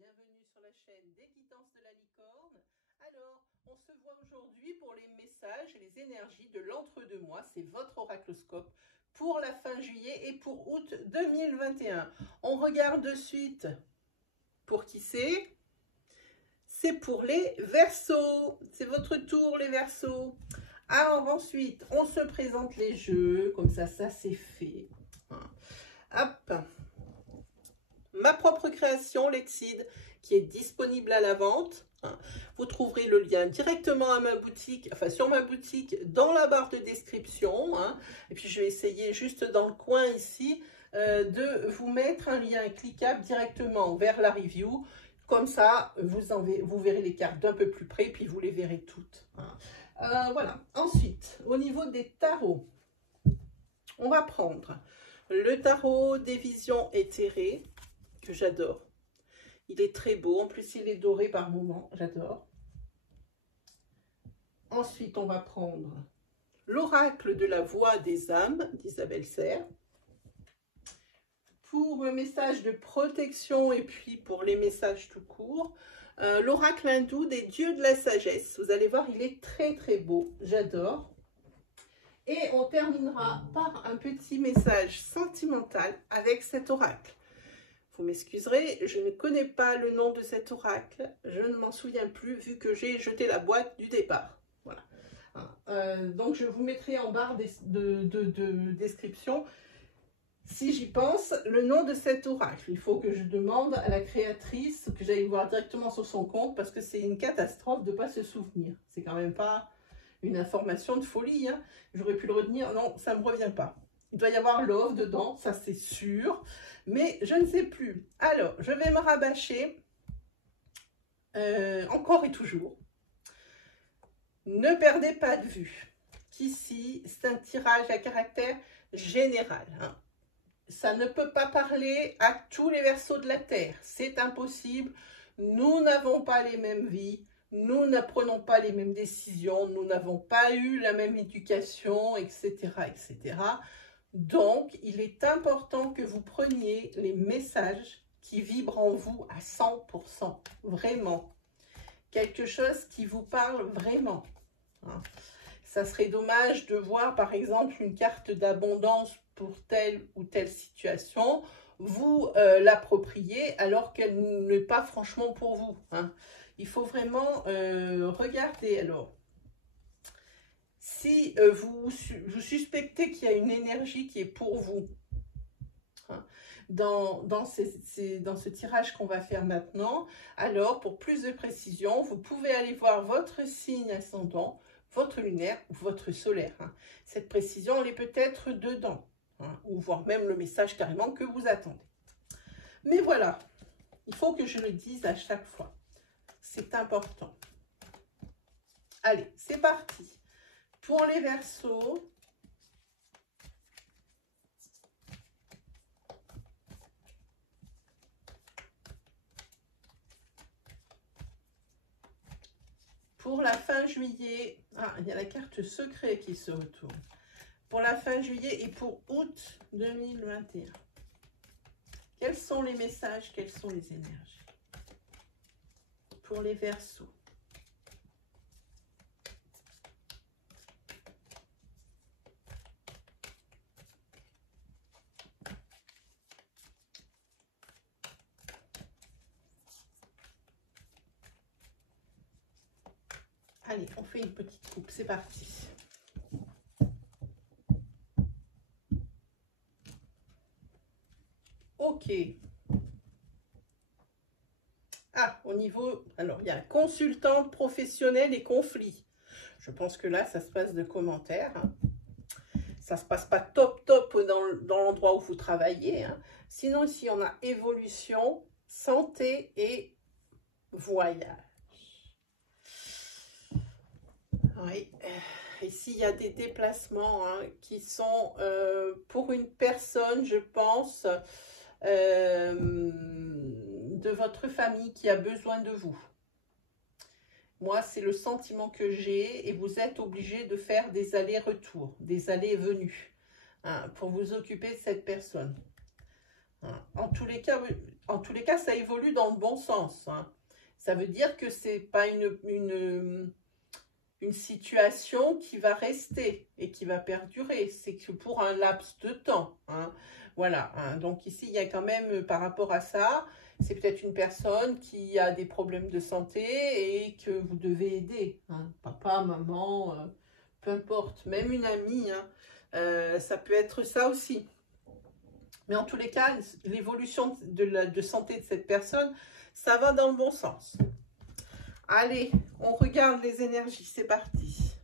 bienvenue sur la chaîne des guidances de la licorne. Alors, on se voit aujourd'hui pour les messages et les énergies de l'entre-deux-mois. C'est votre oracloscope pour la fin juillet et pour août 2021. On regarde de suite pour qui c'est. C'est pour les Verseaux. C'est votre tour, les Verseaux. Alors ensuite, on se présente les jeux. Comme ça c'est fait. Hop. Ma propre création, Lexide, qui est disponible à la vente. Vous trouverez le lien directement à ma boutique, enfin sur ma boutique, dans la barre de description. Et puis je vais essayer juste dans le coin ici de vous mettre un lien cliquable directement vers la review. Comme ça, vous verrez les cartes d'un peu plus près, puis vous les verrez toutes. Voilà. Ensuite, au niveau des tarots, on va prendre le tarot des visions éthérées, que j'adore. Il est très beau. En plus, il est doré par moments. J'adore. Ensuite, on va prendre l'oracle de la voix des âmes d'Isabelle Serre. Pour un message de protection et puis pour les messages tout court, l'oracle hindou des dieux de la sagesse. Vous allez voir, il est très très beau. J'adore. Et on terminera par un petit message sentimental avec cet oracle. Vous m'excuserez, je ne connais pas le nom de cet oracle, je ne m'en souviens plus vu que j'ai jeté la boîte du départ. Voilà. Donc je vous mettrai en barre de description, si j'y pense, le nom de cet oracle. Il faut que je demande à la créatrice, que j'aille voir directement sur son compte, parce que c'est une catastrophe de ne pas se souvenir. C'est quand même pas une information de folie. J'aurais pu le retenir, non, ça ne me revient pas. Il doit y avoir love dedans, ça c'est sûr, mais je ne sais plus. Alors, je vais me rabâcher, encore et toujours. Ne perdez pas de vue qu'ici, c'est un tirage à caractère général. Ça ne peut pas parler à tous les Verseaux de la Terre, c'est impossible. Nous n'avons pas les mêmes vies, nous n'apprenons pas les mêmes décisions, nous n'avons pas eu la même éducation, etc., etc., donc, il est important que vous preniez les messages qui vibrent en vous à 100%, vraiment. Quelque chose qui vous parle vraiment. Ça serait dommage de voir, par exemple, une carte d'abondance pour telle ou telle situation, vous l'approprier alors qu'elle n'est pas franchement pour vous. Il faut vraiment regarder. Alors, si vous suspectez qu'il y a une énergie qui est pour vous, dans ce tirage qu'on va faire maintenant, alors pour plus de précision, vous pouvez aller voir votre signe ascendant, votre lunaire ou votre solaire. Cette précision, elle est peut-être dedans, ou voire même le message carrément que vous attendez. Mais voilà, il faut que je le dise à chaque fois. C'est important. Allez, c'est parti. Pour les Verseaux, pour la fin juillet, il y a la carte secret qui se retourne. Pour la fin juillet et pour août 2021, quels sont les messages, quelles sont les énergies pour les Verseaux? Allez, on fait une petite coupe, c'est parti. Ok. Au niveau... Alors, il y a consultant professionnel et conflit. Je pense que là, ça se passe de commentaires. Ça se passe pas top dans l'endroit où vous travaillez. Sinon, ici, on a évolution, santé et voyage. Oui, ici il y a des déplacements qui sont pour une personne, je pense, de votre famille qui a besoin de vous. Moi, c'est le sentiment que j'ai et vous êtes obligé de faire des allers-retours, des allées et venues pour vous occuper de cette personne. En tous les cas, en tous les cas, ça évolue dans le bon sens. Hein. Ça veut dire que c'est pas une situation qui va rester et qui va perdurer. C'est que pour un laps de temps. Hein. Voilà. Hein. Donc ici, il y a quand même, par rapport à ça, c'est peut-être une personne qui a des problèmes de santé et que vous devez aider. Hein. Papa, maman, peu importe. Même une amie, hein. Ça peut être ça aussi. Mais en tous les cas, l'évolution de santé de cette personne, ça va dans le bon sens. Allez, on regarde les énergies, c'est parti.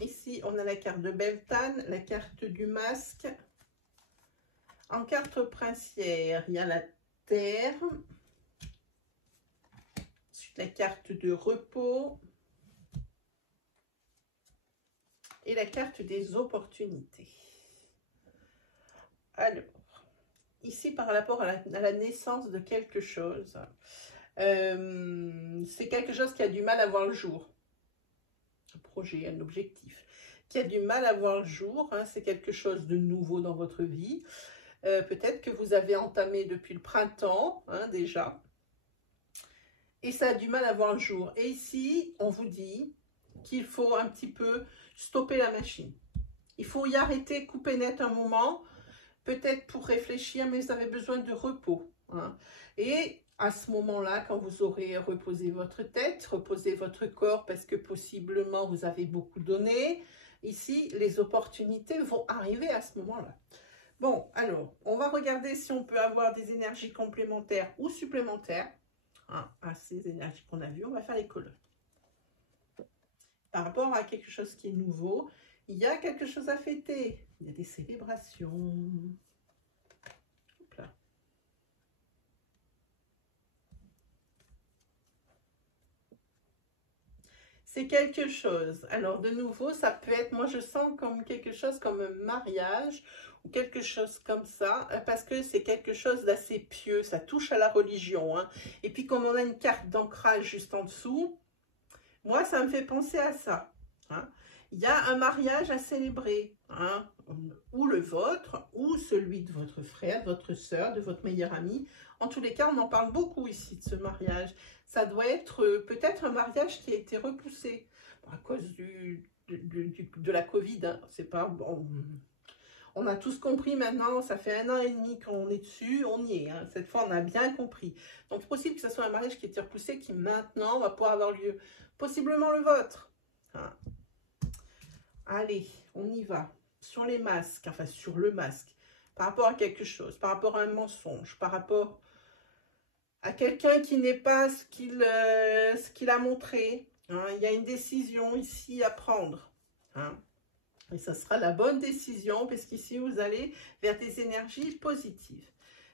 Ici, on a la carte de Beltane, la carte du masque. En carte princière, il y a la terre. Ensuite, la carte de repos. Et la carte des opportunités. Alors, ici, par rapport à la naissance de quelque chose, c'est quelque chose qui a du mal à voir le jour. Un projet, un objectif, qui a du mal à voir le jour. Hein, c'est quelque chose de nouveau dans votre vie. Peut-être que vous avez entamé depuis le printemps, hein, déjà. Et ça a du mal à voir le jour. Et ici, on vous dit qu'il faut un petit peu stopper la machine. Il faut y arrêter, couper net un moment, peut-être pour réfléchir, mais vous avez besoin de repos. Hein. Et à ce moment-là, quand vous aurez reposé votre tête, reposé votre corps, parce que possiblement vous avez beaucoup donné, ici, les opportunités vont arriver à ce moment-là. Bon, alors, on va regarder si on peut avoir des énergies complémentaires ou supplémentaires. Hein, à ces énergies qu'on a vues, on va faire les colonnes. Par rapport à quelque chose qui est nouveau, il y a quelque chose à fêter. Il y a des célébrations. Hop là. C'est quelque chose. Alors, de nouveau, ça peut être, moi je sens comme quelque chose comme un mariage ou quelque chose comme ça, parce que c'est quelque chose d'assez pieux, ça touche à la religion. Hein. Et puis, comme on a une carte d'ancrage juste en dessous, moi, ça me fait penser à ça. Hein. Il y a un mariage à célébrer, hein, ou le vôtre, ou celui de votre frère, de votre soeur, de votre meilleur ami. En tous les cas, on en parle beaucoup ici de ce mariage. Ça doit être peut-être un mariage qui a été repoussé à cause de la Covid. Hein. C'est pas bon. On a tous compris maintenant, ça fait 1 an et demi qu'on est dessus, on y est. Hein. Cette fois, on a bien compris. Donc, c'est possible que ce soit un mariage qui a été repoussé, qui maintenant va pouvoir avoir lieu. Possiblement le vôtre. Hein. Allez, on y va. Sur les masques, enfin sur le masque, par rapport à quelque chose, par rapport à un mensonge, par rapport à quelqu'un qui n'est pas ce qu'il a montré. Hein. Il y a une décision ici à prendre. Hein. Et ça sera la bonne décision, puisqu'ici, vous allez vers des énergies positives.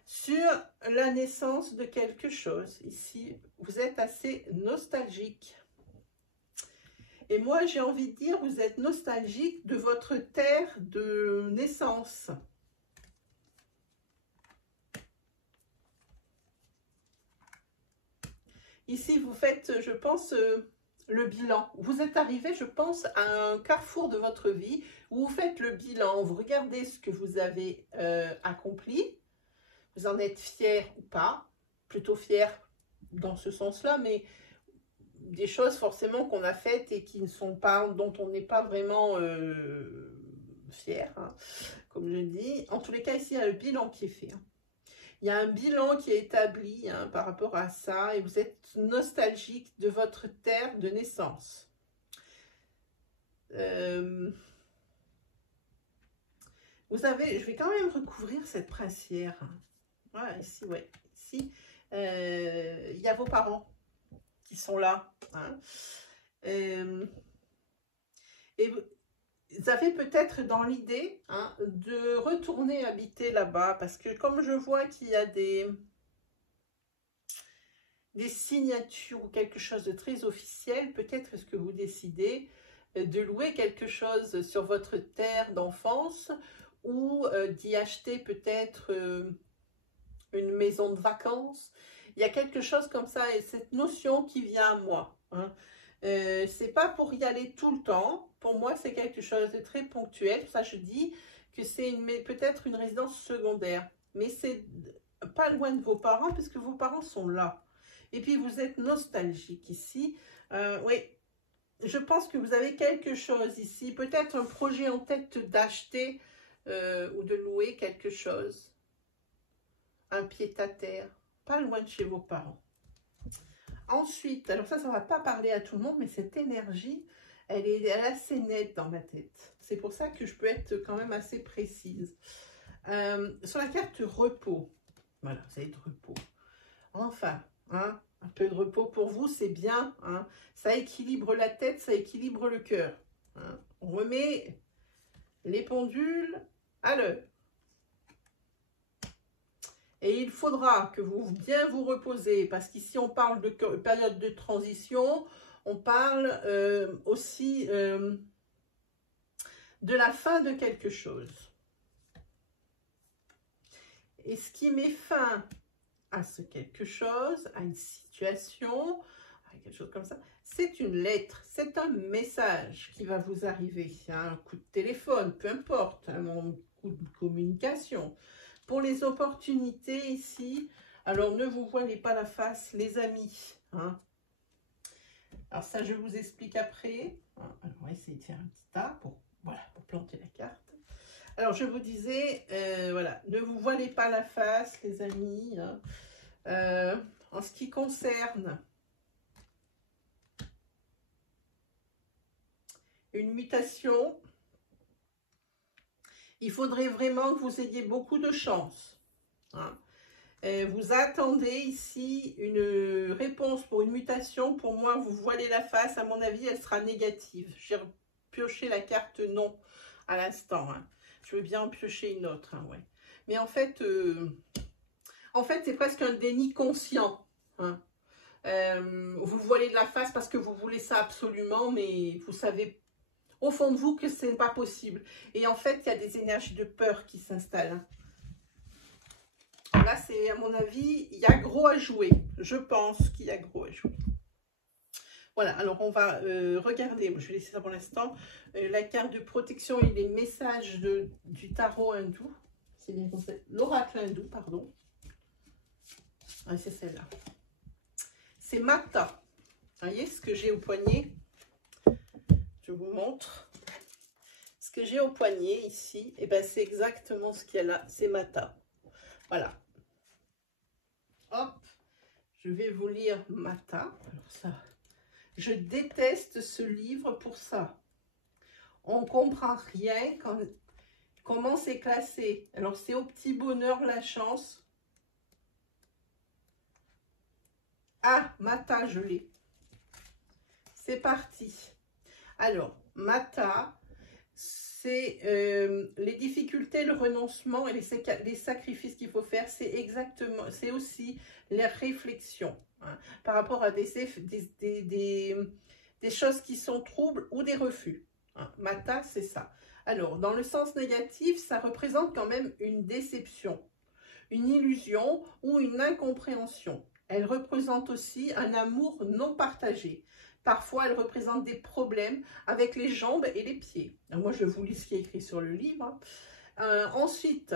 Sur la naissance de quelque chose, ici, vous êtes assez nostalgique. Et moi, j'ai envie de dire, vous êtes nostalgique de votre terre de naissance. Ici, vous faites, je pense, le bilan. Vous êtes arrivé, je pense, à un carrefour de votre vie où vous faites le bilan. Vous regardez ce que vous avez accompli. Vous en êtes fier ou pas. Plutôt fier dans ce sens-là, mais des choses forcément qu'on a faites et qui ne sont pas, dont on n'est pas vraiment fier, hein, comme je dis. En tous les cas, ici, il y a le bilan qui est fait. Hein. Il y a un bilan qui est établi hein, par rapport à ça et vous êtes nostalgique de votre terre de naissance. Vous avez, je vais quand même recouvrir cette princière. Voilà, ici, ouais. Ici, il y a vos parents qui sont là. Hein. Et vous avez peut-être dans l'idée hein, de retourner habiter là-bas parce que comme je vois qu'il y a des signatures ou quelque chose de très officiel, peut-être est-ce que vous décidez de louer quelque chose sur votre terre d'enfance ou d'y acheter peut-être une maison de vacances. Il y a quelque chose comme ça et cette notion qui vient à moi. Hein. C'est pas pour y aller tout le temps. Pour moi, c'est quelque chose de très ponctuel. Pour ça, je dis que c'est peut-être une résidence secondaire. Mais c'est pas loin de vos parents, puisque vos parents sont là. Et puis, vous êtes nostalgique ici. Oui, je pense que vous avez quelque chose ici. Peut-être un projet en tête d'acheter ou de louer quelque chose. Un pied-à-terre. Pas loin de chez vos parents. Ensuite, alors ça ne va pas parler à tout le monde, mais cette énergie, elle est assez nette dans ma tête. C'est pour ça que je peux être quand même assez précise. Sur la carte repos, voilà, ça va être repos. Enfin, hein, un peu de repos pour vous, c'est bien. Hein, ça équilibre la tête, ça équilibre le cœur. Hein. On remet les pendules à l'heure. Et il faudra que vous bien vous reposez, parce qu'ici on parle de période de transition, on parle aussi de la fin de quelque chose. Et ce qui met fin à ce quelque chose, à une situation, à quelque chose comme ça, c'est une lettre, c'est un message qui va vous arriver. C'est un coup de téléphone, peu importe, un coup de communication. Pour les opportunités ici, alors ne vous voilez pas la face, les amis. Hein. Alors ça, je vous explique après. Alors, on va essayer de faire un petit tas pour, voilà, pour planter la carte. Alors, je vous disais, voilà, ne vous voilez pas la face, les amis. Hein. En ce qui concerne une mutation, il faudrait vraiment que vous ayez beaucoup de chance. Hein. Vous attendez ici une réponse pour une mutation. Pour moi, vous voilez la face. À mon avis, elle sera négative. J'ai pioché la carte non à l'instant. Hein. Je veux bien en piocher une autre. Hein, ouais. Mais en fait c'est presque un déni conscient. Hein. Vous voilez de la face parce que vous voulez ça absolument, mais vous savez au fond de vous que ce n'est pas possible. Et en fait, il y a des énergies de peur qui s'installent. Là, c'est à mon avis, il y a gros à jouer. Je pense qu'il y a gros à jouer. Voilà, alors on va regarder, je vais laisser ça pour l'instant, la carte de protection et les messages du tarot hindou. C'est bien comme ça, l'oracle hindou, pardon. Ah, c'est celle-là. C'est Mata. Vous voyez ce que j'ai au poignet? Je vous montre. Ce que j'ai au poignet ici, et ben c'est exactement ce qu'il y a là, c'est Mata. Voilà. Hop, je vais vous lire Mata. Alors ça, je déteste ce livre pour ça. On ne comprend rien quand, comment c'est classé. Alors c'est au petit bonheur la chance. Ah, Mata, je l'ai. C'est parti. Alors, Mata, c'est les difficultés, le renoncement et les sacrifices qu'il faut faire. C'est exactement, c'est aussi les réflexions hein, par rapport à des choses qui sont troubles ou des refus. Hein. Mata, c'est ça. Alors, dans le sens négatif, ça représente quand même une déception, une illusion ou une incompréhension. Elle représente aussi un amour non partagé. Parfois, elle représente des problèmes avec les jambes et les pieds. Alors, moi, je vous lis ce qui est écrit sur le livre. Ensuite,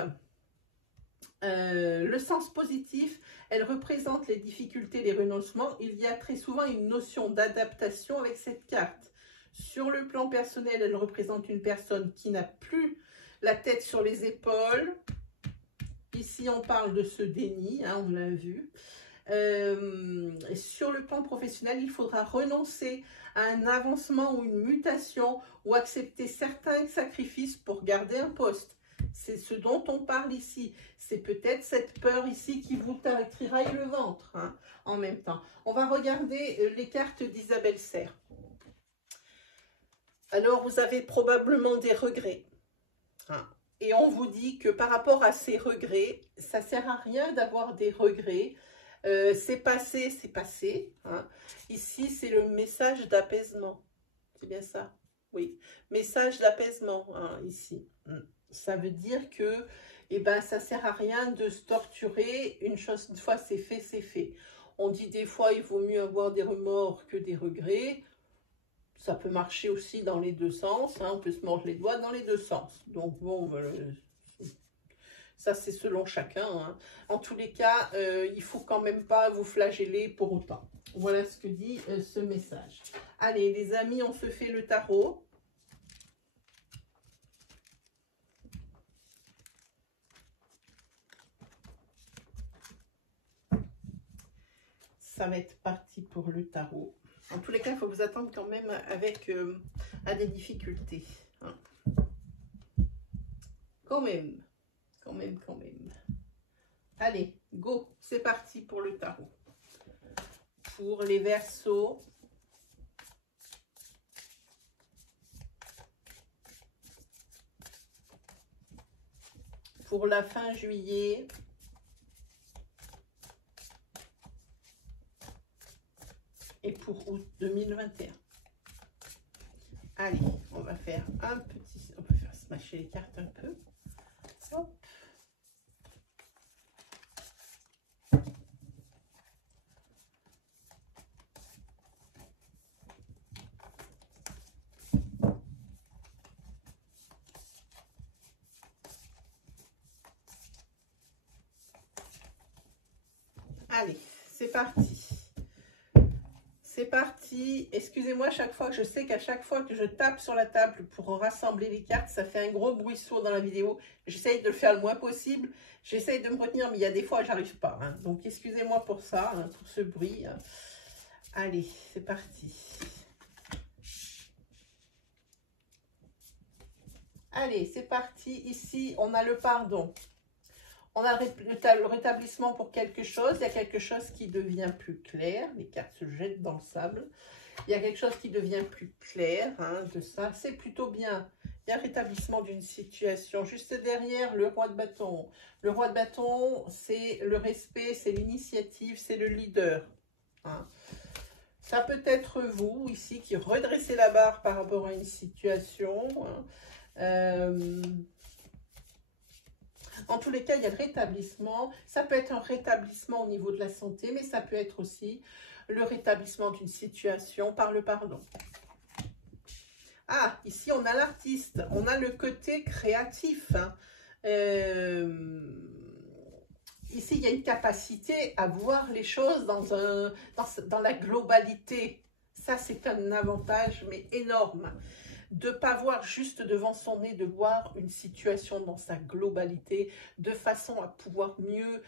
le sens positif, elle représente les difficultés, les renoncements. Il y a très souvent une notion d'adaptation avec cette carte. Sur le plan personnel, elle représente une personne qui n'a plus la tête sur les épaules. Ici, on parle de ce déni, hein, on l'a vu. Sur le plan professionnel, il faudra renoncer à un avancement ou une mutation ou accepter certains sacrifices pour garder un poste. C'est ce dont on parle ici. C'est peut-être cette peur ici qui vous tiraille le ventre hein, en même temps. On va regarder les cartes d'Isabelle Serre. Alors, vous avez probablement des regrets. Hein, et on vous dit que par rapport à ces regrets, ça ne sert à rien d'avoir des regrets. C'est passé, c'est passé. Hein. Ici, c'est le message d'apaisement. C'est bien ça? Oui. Message d'apaisement, hein, ici. Ça veut dire que eh ben, ça ne sert à rien de se torturer. Une fois c'est fait, c'est fait. On dit des fois, il vaut mieux avoir des remords que des regrets. Ça peut marcher aussi dans les deux sens, hein, on peut se mordre les doigts dans les deux sens. Donc bon, ça c'est selon chacun. Hein. En tous les cas, il faut quand même pas vous flageller pour autant. Voilà ce que dit ce message. Allez les amis, on se fait le tarot. Ça va être parti pour le tarot. En tous les cas, il faut vous attendre quand même avec à des difficultés. Hein. Quand même. Allez, go, c'est parti pour le tarot. Pour les Verseaux. Pour la fin juillet. Et pour août 2021. Allez, on va faire un petit... On peut faire smasher les cartes un peu. Hop. Allez, c'est parti. C'est parti. Excusez-moi chaque fois, je sais qu'à chaque fois que je tape sur la table pour rassembler les cartes, ça fait un gros bruit sourd dans la vidéo. J'essaye de le faire le moins possible. J'essaye de me retenir, mais il y a des fois, j'arrive pas. Hein. Donc, excusez-moi pour ça, hein, pour ce bruit. Allez, c'est parti. Allez, c'est parti. Ici, on a le pardon. On a le rétablissement pour quelque chose. Il y a quelque chose qui devient plus clair. Les cartes se jettent dans le sable. Il y a quelque chose qui devient plus clair. Hein, de ça, c'est plutôt bien. Il y a un rétablissement d'une situation. Juste derrière, le roi de bâton. Le roi de bâton, c'est le respect, c'est l'initiative, c'est le leader. Hein. Ça peut être vous, ici, qui redressez la barre par rapport à une situation. Hein. En tous les cas, il y a le rétablissement. Ça peut être un rétablissement au niveau de la santé, mais ça peut être aussi le rétablissement d'une situation par le pardon. Ah, ici, on a l'artiste. On a le côté créatif. Hein. Ici, il y a une capacité à voir les choses dans la globalité. Ça, c'est un avantage, mais énorme. De ne pas voir juste devant son nez, de voir une situation dans sa globalité, de façon à pouvoir mieux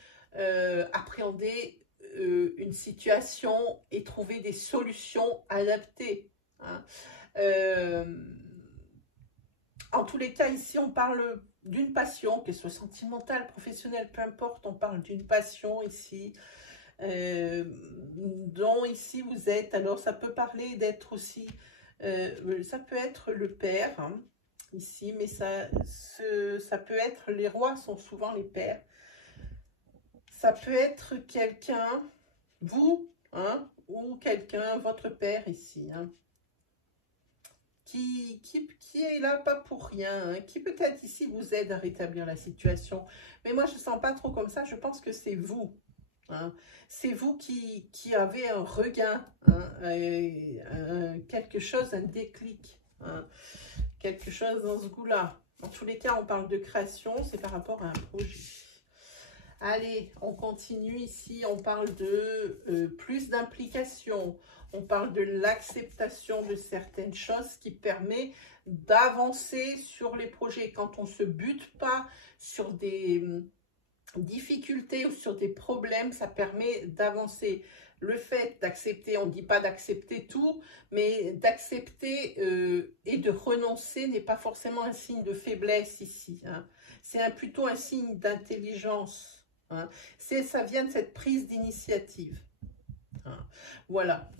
appréhender une situation et trouver des solutions adaptées. Hein. En tous les cas, ici, on parle d'une passion, qu'elle soit sentimentale, professionnelle, peu importe, on parle d'une passion ici, dont ici vous êtes. Alors, ça peut parler d'être aussi... ça peut être le père, hein, ici, mais ça peut être, les rois sont souvent les pères. Ça peut être quelqu'un, vous, hein, ou quelqu'un, votre père ici, hein, qui est là pas pour rien, hein, qui peut-être ici vous aide à rétablir la situation. Mais moi, je ne sens pas trop comme ça, je pense que c'est vous. Hein. C'est vous qui avez un regain, hein, quelque chose, un déclic, hein, quelque chose dans ce goût-là. En tous les cas, on parle de création, c'est par rapport à un projet. Allez, on continue ici, on parle de plus d'implication, on parle de l'acceptation de certaines choses qui permet d'avancer sur les projets. Quand on ne se bute pas sur des difficultés ou sur des problèmes, ça permet d'avancer. Le fait d'accepter, on ne dit pas d'accepter tout, mais d'accepter et de renoncer n'est pas forcément un signe de faiblesse ici. Hein. C'est plutôt un signe d'intelligence. Hein. Ça vient de cette prise d'initiative. Hein. Voilà.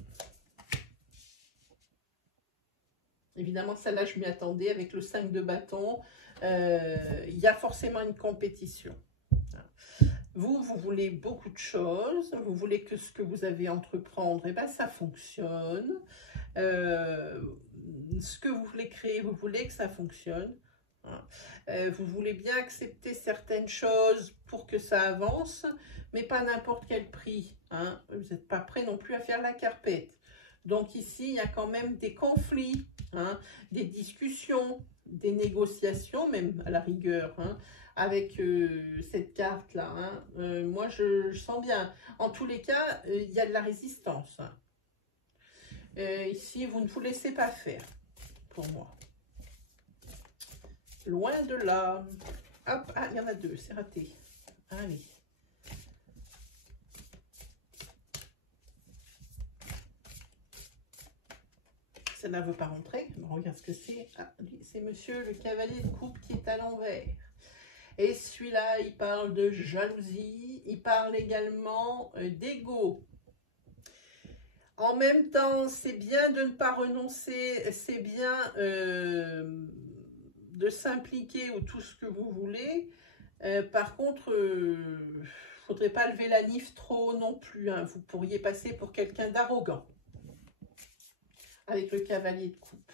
Évidemment, celle-là, je m'y attendais. Avec le 5 de bâton, il y a forcément une compétition. Vous voulez beaucoup de choses, vous voulez que ce que vous avez à entreprendre, eh ben, ça fonctionne. Ce que vous voulez créer, vous voulez que ça fonctionne. Vous voulez bien accepter certaines choses pour que ça avance, mais pas n'importe quel prix. Hein. Vous n'êtes pas prêt non plus à faire la carpette. Donc ici, il y a quand même des conflits, hein, des discussions, des négociations, même à la rigueur, hein, avec cette carte-là. Hein. Moi, je sens bien. En tous les cas, il y a de la résistance. Hein. Ici, vous ne vous laissez pas faire, pour moi. Loin de là. Hop, ah, il y en a deux, c'est raté. Allez. Ça ne veut pas rentrer. Bon, regarde ce que c'est. Ah, c'est monsieur le cavalier de coupe qui est à l'envers. Et celui-là, il parle de jalousie. Il parle également d'ego. En même temps, c'est bien de ne pas renoncer. C'est bien de s'impliquer ou tout ce que vous voulez. Par contre, il ne faudrait pas lever la nif trop non plus. Hein. Vous pourriez passer pour quelqu'un d'arrogant. Avec le cavalier de coupe.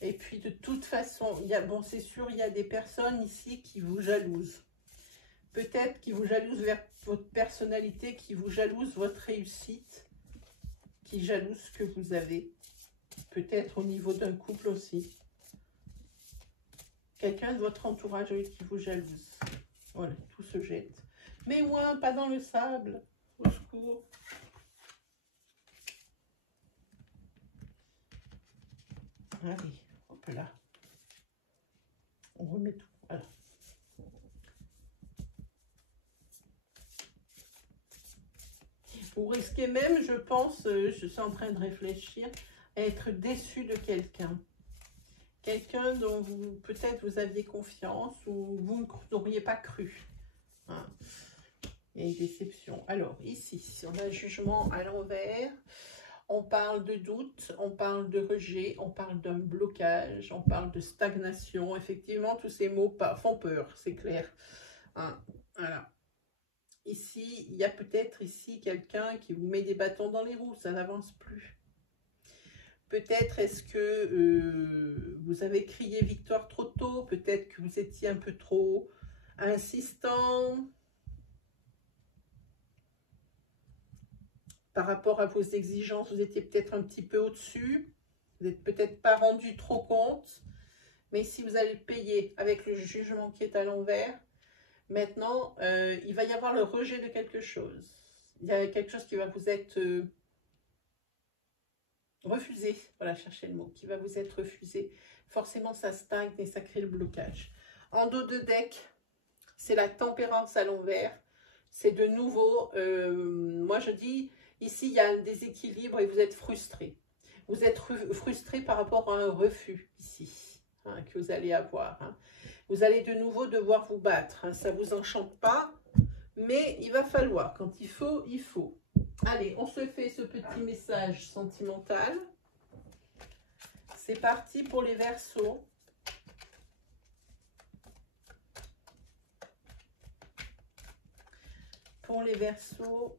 Et puis de toute façon, bon, c'est sûr, il y a des personnes ici qui vous jalousent. Peut-être qui vous jalousent vers votre personnalité, qui vous jalousent votre réussite, qui jalousent ce que vous avez. Peut-être au niveau d'un couple aussi. Quelqu'un de votre entourage qui vous jalouse. Voilà, tout se jette. Mais moi, pas dans le sable. Au secours. Allez, hop là. On remet tout. Voilà. Vous risquez même, je pense, je suis en train de réfléchir, à être déçu de quelqu'un. Quelqu'un dont vous peut-être vous aviez confiance ou vous n'auriez pas cru. Hein. Il y a une déception. Alors, ici, si on a un jugement à l'envers, on parle de doute, on parle de rejet, on parle d'un blocage, on parle de stagnation. Effectivement, tous ces mots font peur, c'est clair. Hein, voilà. Ici, il y a peut-être ici quelqu'un qui vous met des bâtons dans les roues, ça n'avance plus. Peut-être est-ce que vous avez crié victoire trop tôt, peut-être que vous étiez un peu trop insistant. Par rapport à vos exigences, vous étiez peut-être un petit peu au-dessus. Vous n'êtes peut-être pas rendu trop compte. Mais si vous allez payer avec le jugement qui est à l'envers, maintenant, il va y avoir le rejet de quelque chose. Il y a quelque chose qui va vous être refusé. Voilà, cherchez le mot. Qui va vous être refusé. Forcément, ça stagne et ça crée le blocage. En dos de deck, c'est la tempérance à l'envers. C'est de nouveau, moi je dis... Ici, il y a un déséquilibre et vous êtes frustré. Vous êtes frustré par rapport à un refus, ici, hein, que vous allez avoir. Hein. Vous allez de nouveau devoir vous battre. Hein. Ça ne vous enchante pas, mais il va falloir. Quand il faut, il faut. Allez, on se fait ce petit message sentimental. C'est parti pour les Verseaux. Pour les Verseaux...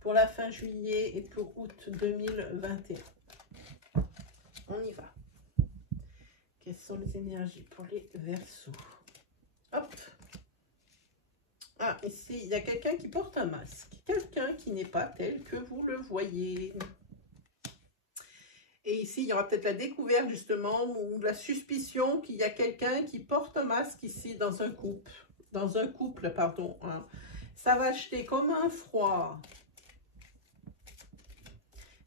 pour la fin juillet et pour août 2021. On y va. Quelles sont les énergies pour les Verseaux? Hop. Ah, ici, il y a quelqu'un qui porte un masque. Quelqu'un qui n'est pas tel que vous le voyez. Et ici, il y aura peut-être la découverte, justement, ou la suspicion qu'il y a quelqu'un qui porte un masque ici dans un couple. Dans un couple, pardon. Hein. Ça va jeter comme un froid.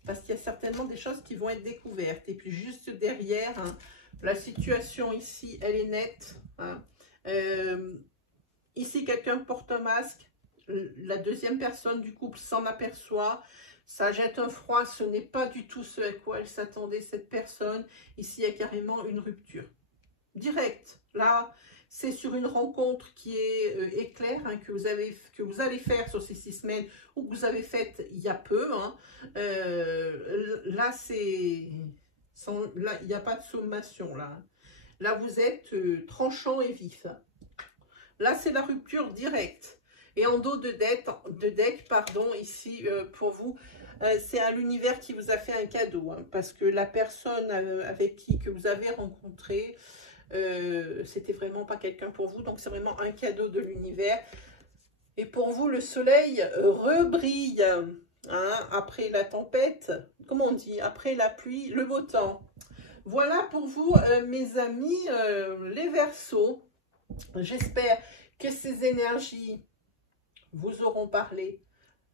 Parce qu'il y a certainement des choses qui vont être découvertes. Et puis juste derrière, hein, la situation ici, elle est nette. Hein. Ici, quelqu'un porte un masque. La deuxième personne du couple s'en aperçoit. Ça jette un froid. Ce n'est pas du tout ce à quoi elle s'attendait, cette personne. Ici, il y a carrément une rupture. Directe. Là, c'est sur une rencontre qui est éclair, hein, que vous allez faire sur ces 6 semaines ou que vous avez faite il y a peu. Hein. Là, il n'y a pas de sommation. Là vous êtes tranchant et vif. Là, c'est la rupture directe. Et en dos de deck, pardon, ici, pour vous, c'est à l'univers qui vous a fait un cadeau. Hein, parce que la personne avec que vous avez rencontré, c'était vraiment pas quelqu'un pour vous. Donc c'est vraiment un cadeau de l'univers. Et pour vous, le soleil rebrille, hein, après la tempête, comment on dit, après la pluie, le beau temps. Voilà pour vous, mes amis, les Verseaux. J'espère que ces énergies vous auront parlé,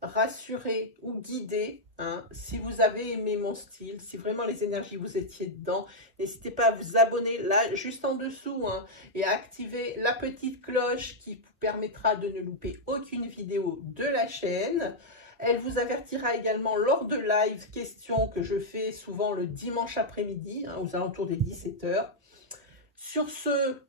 rassuré ou guidé. Hein. Si vous avez aimé mon style, si vraiment les énergies vous étiez dedans, n'hésitez pas à vous abonner là, juste en dessous, hein, et à activer la petite cloche qui vous permettra de ne louper aucune vidéo de la chaîne. Elle vous avertira également lors de live questions que je fais souvent le dimanche après-midi, hein, aux alentours des 17 h. Sur ce,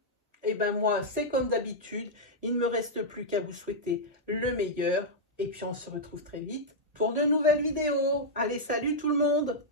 eh ben moi, c'est comme d'habitude, il ne me reste plus qu'à vous souhaiter le meilleur. Et puis on se retrouve très vite pour de nouvelles vidéos. Allez, salut tout le monde!